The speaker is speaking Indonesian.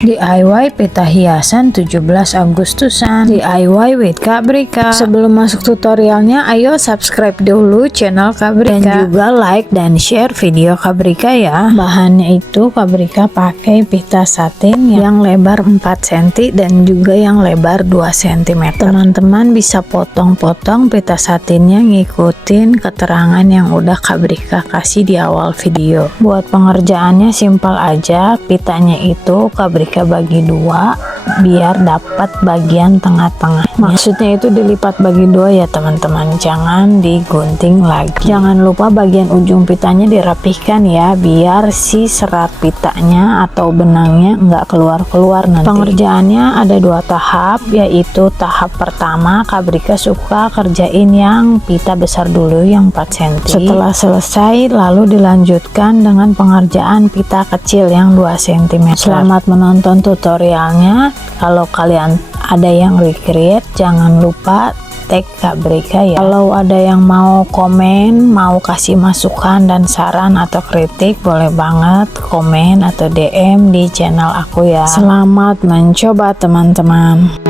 DIY pita hiasan 17 Agustusan, DIY with Kak Brika. Sebelum masuk tutorialnya, ayo subscribe dulu channel Kak Brika dan juga like dan share video Kak Brika ya. Bahannya itu Kak Brika pakai pita satin yang lebar 4 cm dan juga yang lebar 2 cm. Teman-teman bisa potong-potong pita satinnya ngikutin keterangan yang udah Kak Brika kasih di awal video. Buat pengerjaannya simpel aja, pitanya itu Kak Brika bagi dua biar dapat bagian tengah-tengah. Maksudnya itu dilipat bagi dua ya teman-teman, jangan digunting lagi. Jangan lupa bagian ujung pitanya dirapihkan ya, biar si serat pitanya atau benangnya nggak keluar-keluar nanti. Pengerjaannya ada 2 tahap, yaitu tahap pertama Kak Brika suka kerjain yang pita besar dulu yang 4 cm. Setelah selesai lalu dilanjutkan dengan pengerjaan pita kecil yang 2 cm. Selamat menonton tutorialnya. Kalau kalian ada yang recreate, jangan lupa tag Kak Brika ya. Kalau ada yang mau komen, mau kasih masukan dan saran atau kritik, boleh banget komen atau DM di channel aku ya. Selamat mencoba teman-teman.